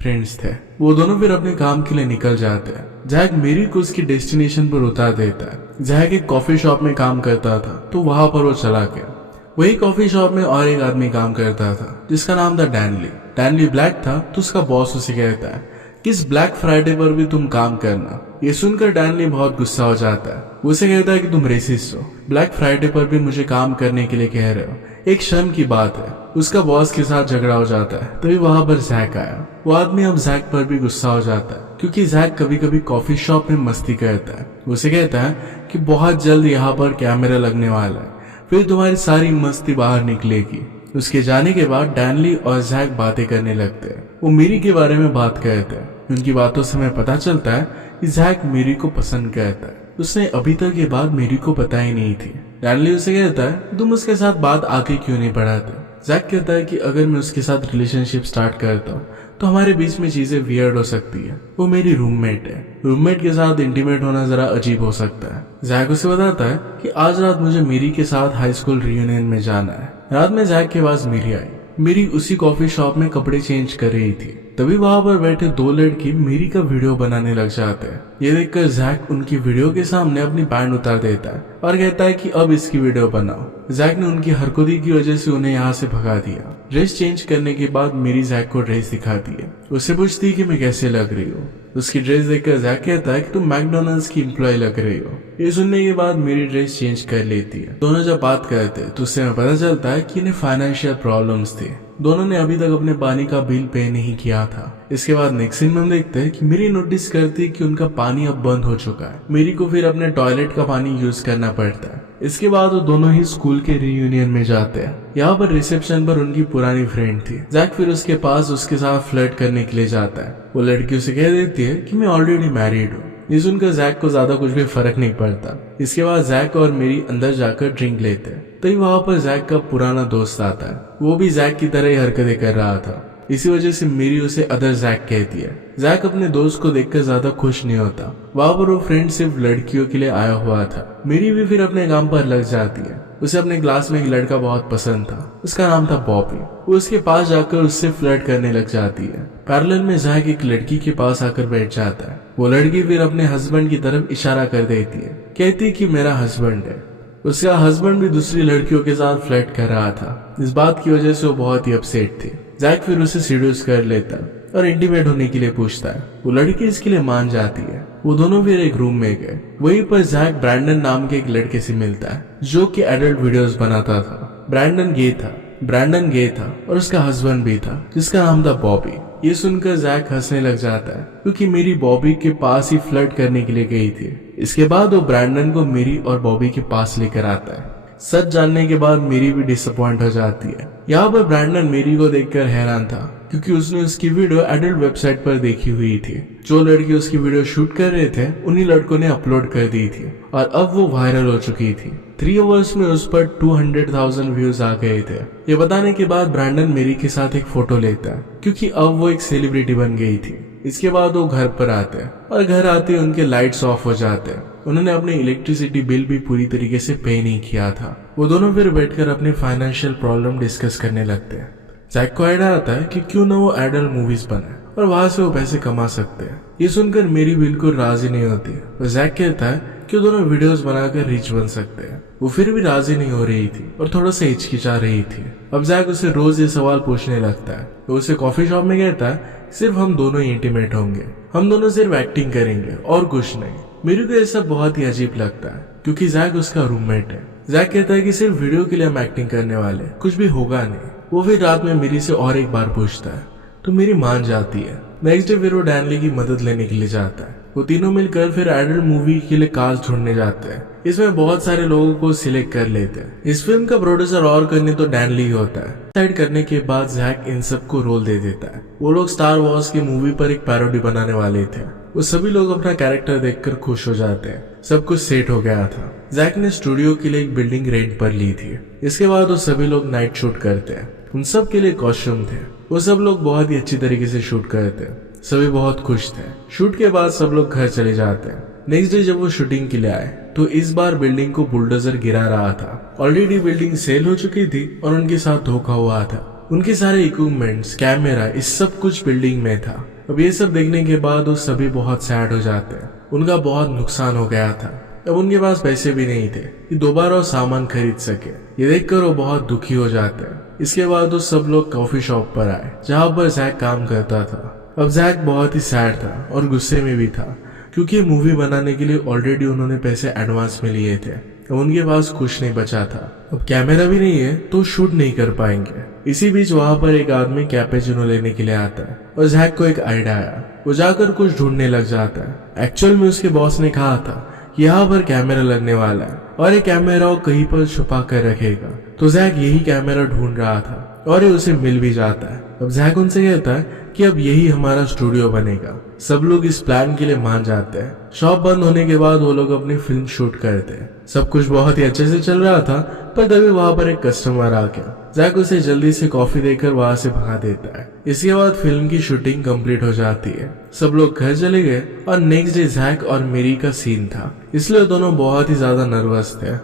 Friends थे। वो दोनों फिर अपने काम के लिए निकल जाते हैं। जैक मेरी को उसकी डेस्टिनेशन पर उतार देता है। जैक एक कॉफी शॉप में काम करता था तो वहां पर वो चला गया। वही कॉफी शॉप में और एक आदमी काम करता था जिसका नाम था डैनली। डैनली ब्लैक था तो उसका बॉस उसे कहता है कि इस ब्लैक फ्राइडे पर भी तुम काम करना। ये सुनकर डैनली बहुत गुस्सा हो जाता है। वो उसे कहता है कि तुम रेसिस्ट हो, ब्लैक फ्राइडे पर भी मुझे काम करने के लिए कह रहे हो, एक शर्म की बात है। उसका बॉस के साथ झगड़ा हो जाता है। तभी वहां पर जैक आया। वो आदमी अब जैक पर भी गुस्सा हो जाता है क्योंकि जैक कभी कभी कॉफी शॉप में मस्ती करता है। उसे कहता है कि बहुत जल्द यहाँ पर कैमरा लगने वाला है, फिर तुम्हारी सारी मस्ती बाहर निकलेगी। उसके जाने के बाद डैनली और जैक बातें करने लगते हैं। वो मीरी के बारे में बात करते हैं। उनकी बातों से हमें पता चलता है कि जैक मीरी को पसंद करता है। उसने अभी तक ये बात मीरी को पता ही नहीं थी। डैनली उसे कहता है तुम उसके साथ बात आगे क्यों नहीं बढ़ाते। जैक कहता है कि अगर मैं उसके साथ रिलेशनशिप स्टार्ट करता हूँ तो हमारे बीच में चीजें वियर्ड हो सकती है। वो मेरी रूममेट है, रूममेट के साथ इंटीमेट होना जरा अजीब हो सकता है। जैक उसे बताता है कि आज रात मुझे मीरी के साथ हाई स्कूल रियूनियन में जाना है। रात में जैक के पास मीरी आई। मीरी उसी कॉफी शॉप में कपड़े चेंज कर रही थी। तभी वहां पर बैठे दो लड़की मीरी का वीडियो बनाने लग जाते हैं। ये देखकर जैक उनकी वीडियो के सामने अपनी पैंट उतार देता है और कहता है कि अब इसकी वीडियो बनाओ। जैक ने उनकी हरकती की वजह से उन्हें यहाँ से भगा दिया। ड्रेस चेंज करने के बाद मीरी जैक को ड्रेस दिखाती है। उससे पूछती है कि मैं कैसे लग रही हूँ। उसकी ड्रेस देखकर जैक कहता है कि तुम मैकडोनल्ड्स की एम्प्लॉय लग रही हो। ये सुनने के बाद मेरी ड्रेस चेंज कर लेती है। दोनों जब बात करते तो उससे हमें पता चलता है कि इन्हें फाइनेंशियल प्रॉब्लम्स थी। दोनों ने अभी तक अपने पानी का बिल पे नहीं किया था। इसके बाद नेक्स्ट सीन में हम देखते हैं कि मेरी नोटिस करती है कि उनका पानी अब बंद हो चुका है। मेरी को फिर अपने टॉयलेट का पानी यूज करना पड़ता है। इसके बाद वो दोनों ही स्कूल के रियूनियन में जाते हैं। यहाँ पर रिसेप्शन पर उनकी पुरानी फ्रेंड थी। जैक फिर उसके पास उसके साथ फ्लर्ट करने के लिए जाता है। वो लड़की उसे कह देती है कि मैं ऑलरेडी मैरिड हूँ। ये सुनकर जैक को ज्यादा कुछ भी फर्क नहीं पड़ता। इसके बाद जैक और मेरी अंदर जाकर ड्रिंक लेते हैं। तभी वहां पर जैक का पुराना दोस्त आता है। वो भी जैक की तरह ही हरकतें कर रहा था। इसी वजह से मेरी उसे अदर जैक कहती है। जैक अपने दोस्त को देखकर ज्यादा खुश नहीं होता। वहां पर वो फ्रेंड सिर्फ लड़कियों के लिए आया हुआ था। मेरी भी फिर अपने काम पर लग जाती है। उसे अपने क्लास में एक लड़का बहुत पसंद था। उसका नाम था बॉबी। वो उसके पास जाकर उससे फ्लर्ट करने लग जाती है। पैरेलल में जैक एक लड़की के पास आकर बैठ जाता है। वो लड़की फिर अपने हस्बैंड की तरफ इशारा कर देती है, कहती है कि मेरा हस्बैंड है। उसका हस्बैंड भी दूसरी लड़कियों के साथ फ्लर्ट कर रहा था। इस बात की वजह से वो बहुत ही अपसेट थी। जैक फिर उसे सीड्यूस कर लेता और इंटीमेट होने के लिए पूछता है। वो लड़की इसके लिए मान जाती है। वो दोनों फिर एक रूम में गए। वहीं पर जैक ब्रैंडन नाम के एक लड़के से मिलता है जो कि एडल्ट वीडियोस बनाता था। ब्रैंडन गे था और उसका हस्बैंड भी था जिसका नाम था बॉबी। ये सुनकर जैक हंसने लग जाता है क्योंकि मेरी बॉबी के पास ही फ्लर्ट करने के लिए गई थी। इसके बाद वो ब्रैंडन को मेरी और बॉबी के पास लेकर आता है। सच जानने के बाद मेरी भी डिसअपॉइंट हो जाती है। यहाँ पर ब्रैंडन मेरी को देखकर हैरान था क्योंकि उसने उसकी वीडियो एडल्ट वेबसाइट पर देखी हुई थी। जो लड़की उसकी वीडियो शूट कर रहे थे उन्हीं लड़कों ने अपलोड कर दी थी और अब वो वायरल हो चुकी थी। 3 आवर्स में उस पर 200,000 व्यूज आ गए थे। ये बताने के बाद ब्रैंडन मेरी के साथ एक फोटो लेता है क्योंकि अब वो एक सेलिब्रिटी बन गई थी। इसके बाद वो घर पर आते हैं और घर आते उनके लाइट्स ऑफ हो जाते हैं। उन्होंने अपने इलेक्ट्रिसिटी बिल भी पूरी तरीके से पे नहीं किया था। वो दोनों फिर बैठकर अपने फाइनेंशियल प्रॉब्लम डिस्कस करने लगते हैं। जैक को आइडिया आता है कि क्यों ना वो एडल्ट मूवीज बने और वहां से वो पैसे कमा सकते हैं। ये सुनकर मेरी बिल्कुल राजी नहीं होती। वो जैक कहता है कि वो दोनों वीडियोस बनाकर रिच बन सकते हैं। वो फिर भी राजी नहीं हो रही थी और थोड़ा सा हिचकिचा रही थी। अब जैक उसे रोज ये सवाल पूछने लगता है। वो उसे कॉफी शॉप में कहता है सिर्फ हम दोनों ही इंटीमेट होंगे, हम दोनों सिर्फ एक्टिंग करेंगे और कुछ नहीं। मेरे को ये सब बहुत ही अजीब लगता है क्योंकि जैक उसका रूममेट है। जैक कहता है कि सिर्फ वीडियो के लिए हम एक्टिंग करने वाले, कुछ भी होगा नहीं। वो फिर रात में मेरी से और एक बार पूछता है तो मेरी मान जाती है। नेक्स्ट डे फिर वो डैनली की मदद लेने के लिए जाता है। वो तीनों मिलकर फिर एडल्ट मूवी के लिए कास्ट ढूंढने जाते हैं। इसमें बहुत सारे लोगों को सिलेक्ट कर लेते हैं। इस फिल्म का प्रोड्यूसर और करने तो डैनली ही होता है। डिसाइड करने के बाद जैक इन सबको रोल दे देता है। वो लोग स्टार वॉर्स की मूवी पर एक पैरोडी बनाने वाले थे। वो सभी लोग अपना कैरेक्टर देखकर खुश हो जाते हैं। सब कुछ सेट हो गया था। जैक ने स्टूडियो के लिए एक बिल्डिंग रेंट पर ली थी। इसके बाद वो सभी लोग नाइट शूट करते हैं। उन सब के लिए कॉस्ट्यूम थे। वो सब लोग बहुत ही अच्छी तरीके से शूट करते हैं। सभी बहुत खुश थे। शूट के बाद सब लोग घर चले जाते हैं। नेक्स्ट डे जब वो शूटिंग के लिए आए तो इस बार बिल्डिंग को बुलडोजर गिरा रहा था। ऑलरेडी बिल्डिंग सेल हो चुकी थी और उनके साथ धोखा हुआ था। उनके सारे इक्विपमेंट्स, कैमरा, इस सब कुछ बिल्डिंग में था। अब ये सब देखने के बाद वो सभी बहुत सैड हो जाते हैं। उनका बहुत नुकसान हो गया था। अब उनके पास पैसे भी नहीं थे कि दोबारा वो सामान खरीद सके। ये देखकर वो बहुत दुखी हो जाते हैं। इसके बाद वो सब लोग कॉफी शॉप पर आए जहाँ पर जैक काम करता था। अब जैक बहुत ही सैड था और गुस्से में भी था क्योंकि मूवी बनाने के लिए ऑलरेडी उन्होंने पैसे एडवांस में लिए थे। अब उनके पास कुछ नहीं बचा था। अब कैमरा भी नहीं है तो शूट नहीं कर पाएंगे। इसी बीच वहां पर एक आदमी कैपेचिनो लेने के लिए आता है और जैक को एक आइडिया आया। वो जाकर कुछ ढूंढने लग जाता है। एक्चुअल में उसके बॉस ने कहा था कि यहाँ पर कैमरा लगने वाला है और ये कैमरा वो कहीं पर छुपा कर रखेगा। तो जैक यही कैमरा ढूंढ रहा था और ये उसे मिल भी जाता है। अब जैक उनसे कहता है कि अब यही हमारा स्टूडियो बनेगा। सब लोग इस प्लान के लिए मान जाते हैं। शॉप बंद होने के बाद वो लोग अपनी फिल्म शूट करते हैं। सब कुछ बहुत ही अच्छे से चल रहा था, पर तभी वहां पर एक कस्टमर आ गया। जैक उसे जल्दी से कॉफी देकर वहां से भगा देता है। इसके बाद फिल्म की शूटिंग कंप्लीट हो जाती है। सब लोग घर चले गए और नेक्स्ट डे जैक और मेरी का सीन था, इसलिए दोनों बहुत ही ज्यादा नर्वस थे।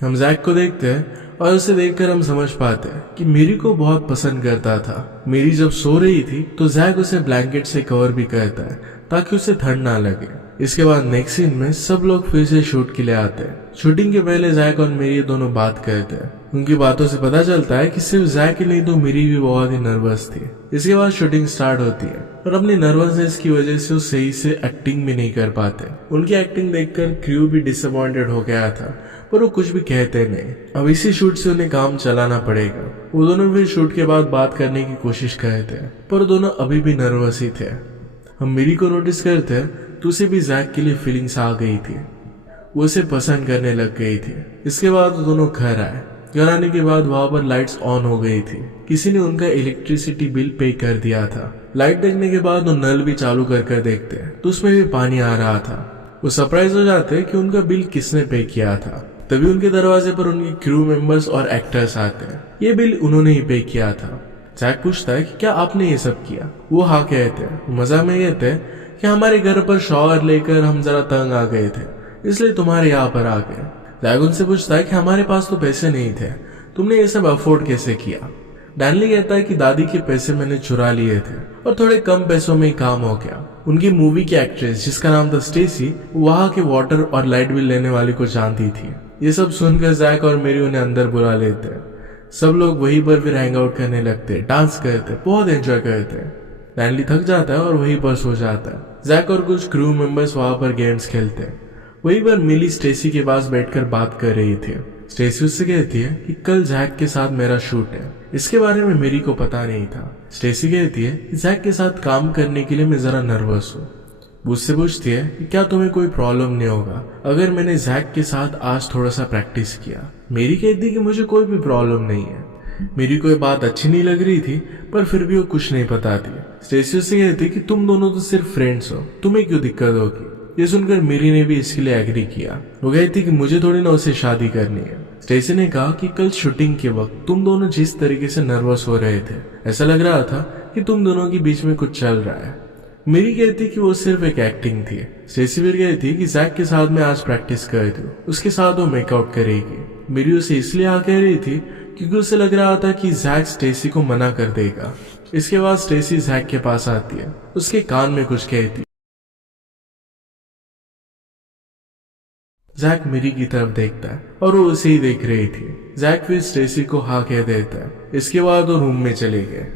हम जैक को देखते हैं और उसे देखकर हम समझ पाते हैं कि मेरी को बहुत पसंद करता था। मेरी जब सो रही थी तो जैक उसे ब्लैंकेट से कवर भी करता है ताकि उसे ठंड ना लगे। इसके बाद नेक्स्ट सीन में सब लोग फिर से शूट के लिए आते हैं। शूटिंग के पहले जैक और मेरी दोनों बात करते हैं। उनकी बातों से पता चलता है कि सिर्फ जैक ही नहीं तो मेरी भी बहुत ही नर्वस थी। इसके बाद शूटिंग स्टार्ट होती है और अपनी नर्वसनेस की वजह से वो सही से एक्टिंग भी नहीं कर पाते। उनकी एक्टिंग देखकर क्रू भी डिसअपॉइंटेड हो गया था, पर वो कुछ भी कहते नहीं। अब इसी शूट से उन्हें काम चलाना पड़ेगा। वो दोनों फिर शूट के बाद बात करने की कोशिश करते हैं, पर दोनों अभी भी नर्वस ही थे। हम मेरी को नोटिस करते हैं तो उसे भी जैक के लिए फीलिंग्स आ गई थी। वो उसे पसंद करने लग गई थी। इसके बाद वो दोनों घर आए। घर आने के बाद वहां पर लाइट्स ऑन हो गई थी। किसी ने उनका इलेक्ट्रिसिटी बिल पे कर दिया था। लाइट देखने के बाद वो नल भी चालू कर देखते हैं तो उसमें भी पानी आ रहा था। वो सरप्राइज हो जाते कि उनका बिल किसने पे किया था। तभी उनके दरवाजे पर उनके क्रू मेंबर्स और एक्टर्स आते हैं। ये बिल उन्होंने ही पे किया था। जैक पूछता है कि क्या आपने ये सब किया। वो हाँ कहते हैं। मजा में कहते हैं कि हमारे घर पर शॉवर लेकर हम जरा तंग आ गए थे, इसलिए तुम्हारे यहाँ पर आ गए। जैक उनसे पूछता है कि हमारे पास तो पैसे नहीं थे, तुमने ये सब अफोर्ड कैसे किया। डैनली कहता है कि दादी के पैसे मैंने चुरा लिए थे और थोड़े कम पैसों में ही काम हो गया। उनकी मूवी की एक्ट्रेस जिसका नाम था स्टेसी, वहां के वाटर और लाइट बिल लेने वाली को जानती थी। ये सब सुनकर जैक और मेरी उन्हें अंदर बुला लेते हैं। सब लोग वहीं पर फिर हैंग आउट करने लगते, डांस करते, बहुत एंजॉय करते। डैनली थक जाता है और वहीं पर सो जाता है। जैक और कुछ क्रू मेंबर्स वहां पर गेम्स खेलते हैं। वहीं पर मिली स्टेसी के पास बैठकर बात कर रही थी। स्टेसी उससे कहती है कि कल जैक के साथ मेरा शूट है। इसके बारे में मेरी को पता नहीं था। स्टेसी कहती है कि जैक के साथ काम करने के लिए मैं जरा नर्वस हूँ। उससे पूछती है कि क्या तुम्हें कोई प्रॉब्लम नहीं होगा अगर मैंने जैक के साथ आज थोड़ा सा प्रैक्टिस किया। मेरी कहती है कि मुझे कोई भी प्रॉब्लम नहीं है। मेरी कोई बात अच्छी नहीं लग रही थी, पर फिर भी वो कुछ नहीं बताती। स्टेसी उससे कहती कि तुम दोनों तो सिर्फ फ्रेंड्स हो, तुम्हें क्यों दिक्कत होगी। ये सुनकर मेरी ने भी इसके लिए एग्री किया। वो कहती कि मुझे थोड़ी ना उससे शादी करनी है। स्टेसी ने कहा कि कल शूटिंग के वक्त तुम दोनों जिस तरीके से नर्वस हो रहे थे, ऐसा लग रहा था कि तुम दोनों के बीच में कुछ चल रहा है। मेरी कहती कि वो सिर्फ एक एक्टिंग थी। स्टेसी फिर कहती कि जैक के साथ मैं आज प्रैक्टिस कर दूं, उसके साथ वो मेकआउट करेगी। मेरी उसे इसलिए हाँ कह रही थी क्योंकि उसे लग रहा था कि जैक स्टेसी को मना कर देगा। इसके बाद स्टेसी जैक के पास आती है, उसके कान में कुछ कहती। जैक मेरी की तरफ देखता है और वो उसे ही देख रही थी। जैक फिर स्टेसी को हाँ कह देता है। इसके बाद वो रूम में चले गए।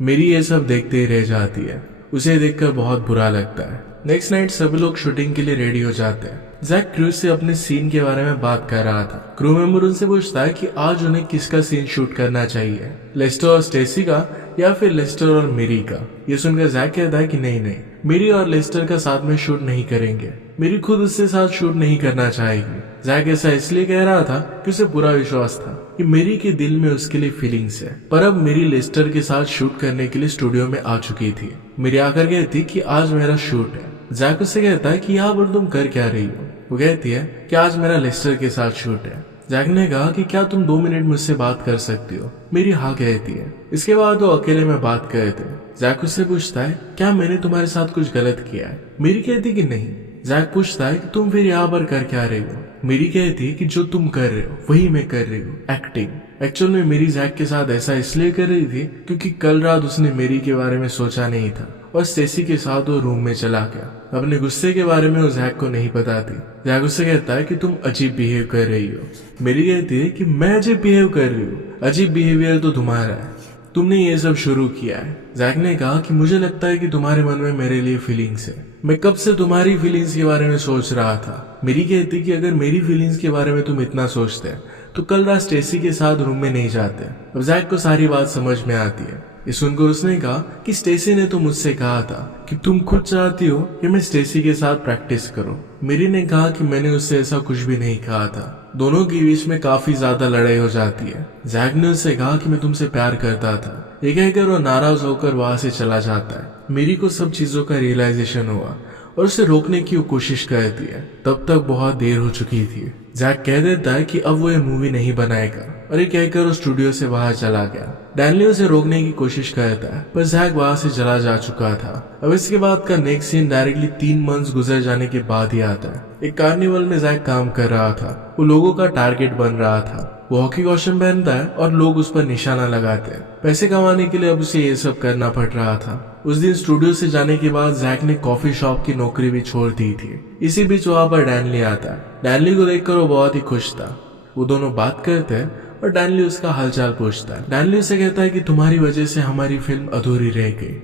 मेरी ये सब देखते ही रह जाती है। उसे देखकर बहुत बुरा लगता है। नेक्स्ट नाइट सभी लोग शूटिंग के लिए रेडी हो जाते हैं। जैक क्रू से अपने सीन के बारे में बात कर रहा था। क्रू मेंबर उनसे पूछता है कि आज उन्हें किसका सीन शूट करना चाहिए, लेस्टर और स्टेसी का या फिर लेस्टर और मेरी का। ये सुनकर जैक कहता है कि नहीं, मेरी और लेस्टर का साथ में शूट नहीं करेंगे। मेरी खुद उससे साथ शूट नहीं करना चाहेगी। जैक ऐसा इसलिए कह रहा था कि उसे पूरा विश्वास था कि मेरी के दिल में उसके लिए फीलिंग्स है, पर अब मेरी लेस्टर के साथ शूट करने के लिए स्टूडियो में आ चुकी थी। मेरी आकर कहती कि आज मेरा शूट है। जैक उससे कहता है कि यहाँ पर तुम कर क्या रही हो। वो कहती है कि आज मेरा लेस्टर के साथ शूट है। जैक ने कहा कि क्या तुम 2 मिनट मुझसे बात कर सकती हो। मेरी हाँ कहती है। इसके बाद वो अकेले में बात कर रहे थे। जैक उससे पूछता है क्या मैंने तुम्हारे साथ कुछ गलत किया है। मेरी कहती कि नहीं। जैक पूछता है कि तुम फिर यहाँ पर कर क्या रही हो। मेरी कहती है कि जो तुम कर रहे हो वही मैं कर रही हूँ, एक्टिंग। एक्चुअल में मेरी जैक के साथ ऐसा इसलिए कर रही थी क्योंकि कल रात उसने मेरी के बारे में सोचा नहीं था और स्टेसी के साथ वो रूम में चला गया। अपने गुस्से के बारे में वो जैक को नहीं बताती। जैक उससे कहता है कि तुम अजीब बिहेव कर रही हो। मेरी कहती है कि मैं अजीब बिहेव कर रही हूँ, अजीब बिहेवियर तो तुम्हारा है, तुमने ये सब शुरू किया है। जैक ने कहा कि मुझे लगता है कि तुम्हारे मन में मेरे लिए फीलिंग्स है, मैं कब से तुम्हारी फीलिंग्स के बारे में सोच रहा था। मेरी कहती कि अगर मेरी फीलिंग्स के बारे में तुम इतना सोचते तो कल रात स्टेसी के साथ रूम में नहीं जाते। अब जैक को सारी बात समझ में आती है। ये सुनकर उसने कहा कि स्टेसी ने तो मुझसे कहा था कि तुम खुद चाहती हो कि मैं स्टेसी के साथ प्रैक्टिस करूं। मेरी ने कहा कि मैंने उससे ऐसा कुछ भी नहीं कहा था। दोनों के बीच में काफी ज्यादा लड़ाई हो जाती है। जैक ने उससे कहा कि मैं तुमसे प्यार करता था। ये कहकर वो नाराज होकर वहां से चला जाता है। मेरी को सब चीजों का रियलाइजेशन हुआ और उसे रोकने की वो कोशिश करती है। तब तक बहुत देर हो चुकी थी। जैक कह देता है कि अब वो ये मूवी नहीं बनाएगा और ये कहकर वो स्टूडियो से बाहर चला गया। डैनली उसे रोकने की कोशिश करता है पर जैक वहां से चला जा चुका था। अब इसके बाद का नेक्स्ट सीन डायरेक्टली 3 मंथ्स गुजर जाने के बाद ही आता है। एक कार्निवल में जैक काम कर रहा था। वो लोगों का टारगेट बन रहा था। वो हॉकी कॉस्ट्यूम पहनता है और लोग उस पर निशाना लगाते हैं। पैसे कमाने के लिए अब उसे ये सब करना पड़ रहा था। उस दिन स्टूडियो से जाने के बाद जैक ने कॉफी शॉप की नौकरी भी छोड़ दी थी। इसी बीच वहां पर डैनली आता है। डैनली को देखकर वो बहुत ही खुश था। वो दोनों बात करते हैं और डैनली उसका हालचाल पूछता है। डैनली उसे कहता है कि तुम्हारी वजह से हमारी फिल्म अधूरी रह गई,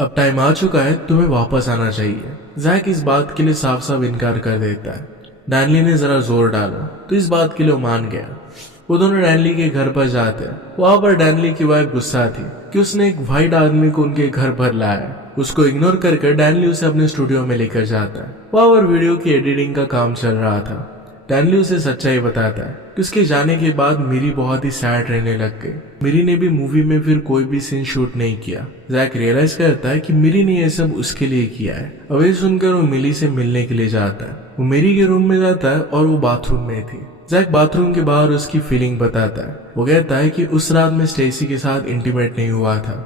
अब टाइम आ चुका है, तुम्हें वापस आना चाहिए। जैक इस बात के लिए साफ साफ इनकार कर देता है। डैनली ने जरा जोर डाला तो इस बात के लिए मान गया। वो दोनों डैनली के घर पर जाते हैं। वहां पर डैनली की वाइफ गुस्सा थी कि उसने एक व्हाइट आदमी को उनके घर पर लाया। उसको इग्नोर कर डैनली उसे अपने स्टूडियो में लेकर जाता है। वहां पर वीडियो की एडिटिंग का काम चल रहा था। डैनली उसे सच्चाई बताता है कि उसके जाने के बाद मिरी बहुत ही सैड रहने लग गई। मिरी ने भी मूवी में फिर कोई भी सीन शूट नहीं किया। जैक रियलाइज करता है कि मिरी ने यह सब उसके लिए किया है। अब ये सुनकर वो मिली से मिलने के लिए जाता है। वो मिरी के रूम में जाता है और वो बाथरूम में थी। जैक बाथरूम के बाहर उसकी फीलिंग बताता है। वो कहता है कि उस रात में स्टेसी के साथ इंटीमेट नहीं हुआ था।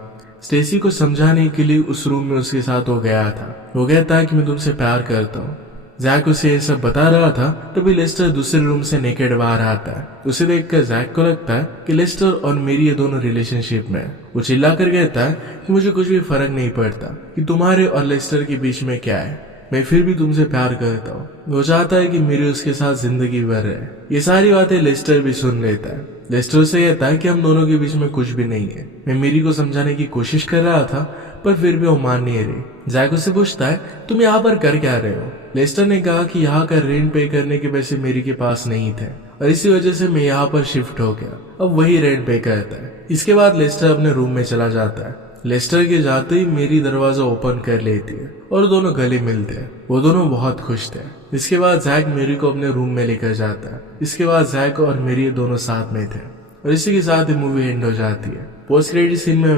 स्टेसी को समझाने के लिए उस रूम में उसके साथ वो गया था। वो कहता है कि मैं तुमसे प्यार करता हूँ। जैक उसे ये सब बता रहा था तभी लेस्टर दूसरे रूम से नेकेड बाहर आता है। उसे देखकर जैक को लगता है कि लेस्टर और मेरी ये दोनों रिलेशनशिप में। वो चिल्लाकर कहता है कि मुझे कुछ भी फर्क नहीं पड़ता कि तुम्हारे और लेस्टर के बीच में क्या है, मैं फिर भी तुमसे प्यार करता हूँ। वो चाहता है कि मेरी उसके साथ जिंदगी भर रहे। ये सारी बातें लेस्टर भी सुन लेता है। लेस्टर से कहता है कि हम दोनों के बीच में कुछ भी नहीं है। मैं मेरी को समझाने की कोशिश कर रहा था पर फिर भी वो मान नहीं रही। जैक उससे पूछता है तुम यहाँ पर कर क्या रहे हो। लेस्टर ने कहा कि यहाँ का रेंट पे करने के पैसे मेरी के पास नहीं थे और इसी वजह से मैं यहाँ पर शिफ्ट हो गया। अब वही रेंट पे करता है। इसके बाद लेस्टर अपने रूम में चला जाता है। लेस्टर के जाते ही मेरी दरवाजा ओपन कर लेती है और दोनों गले मिलते हैं। वो दोनों बहुत खुश थे। इसके बाद जैक मेरी को अपने रूम में लेकर जाता है। इसके बाद जैक और मेरी दोनों साथ में थे और इसी के साथ ही मूवी एंड हो जाती है। पोस्ट क्रेडिट सीन में